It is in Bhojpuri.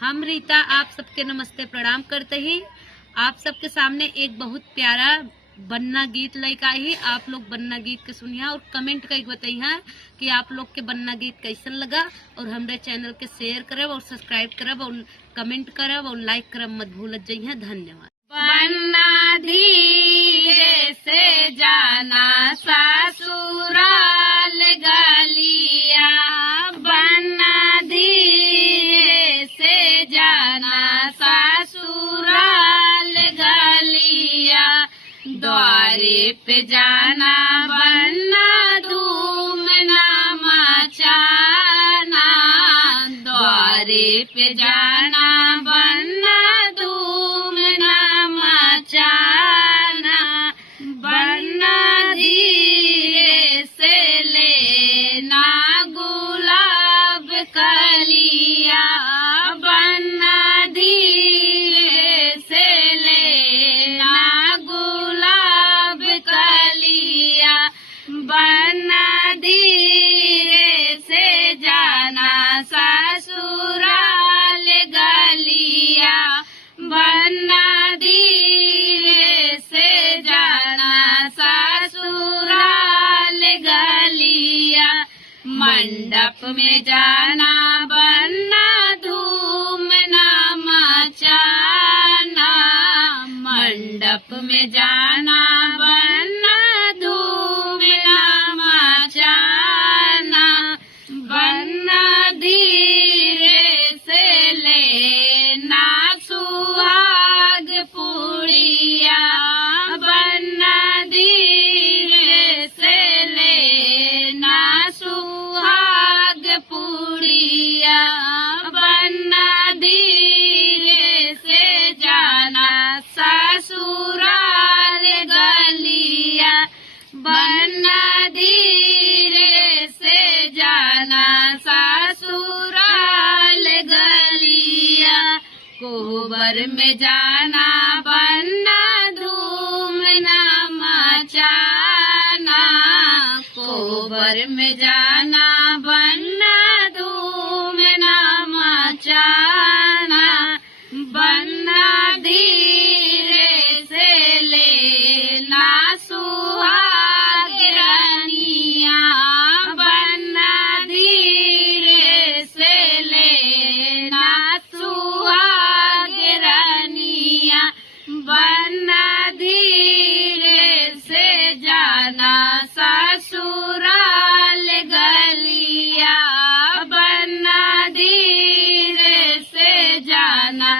हम रीता आप सबके नमस्ते प्रणाम करते ही आप सबके सामने एक बहुत प्यारा बन्ना गीत लेकर आई। आप लोग बन्ना गीत के सुनिया और कमेंट करके बताइए कि आप लोग के बन्ना गीत कैसन लगा, और हमारे चैनल के शेयर करब और सब्सक्राइब करब और कमेंट करब और लाइक करब मत भूलत जाइए। धन्यवाद। बन्ना धीरे से जाना ससुराल गलिया, बन्ना धीरे से जाना ससुराल गलिया, द्वारे पे जाना बन्ना धूम ना मचाना, द्वारे पे जाना बन्ना धूम ना मचाना, बन्ना धीरे से लेना गुलाब कलिया, बन्ना धीरे से लेना गुलाब कलिया, बन्ना धीरे से जाना ससुराल गलिया, बन्ना धीरे से जाना ससुराल गलिया, मंडप में जाना बन्ना धूम ना मचाना, मंडप में जाना बन्ना धूम ना मचाना, बन्ना धीरे से लेना सुहाग पुड़िया, बन्ना धीरे से लेना सुहाग पुड़िया, बन्ना धीरे से जाना ससुराल गलिया, बन्ना धीरे से जाना ससुराल गलिया, कोहबर में जाना बन्ना धूम ना मचाना, कोहबर में जाना बन्ना धूम ना मचाना, बन्ना धीरे से लेना सुहाग रानिया, बन्ना धीरे से लेना सुहाग रानिया, बन्ना धीरे से जाना ससुराल गलिया, बन्ना धीरे से जाना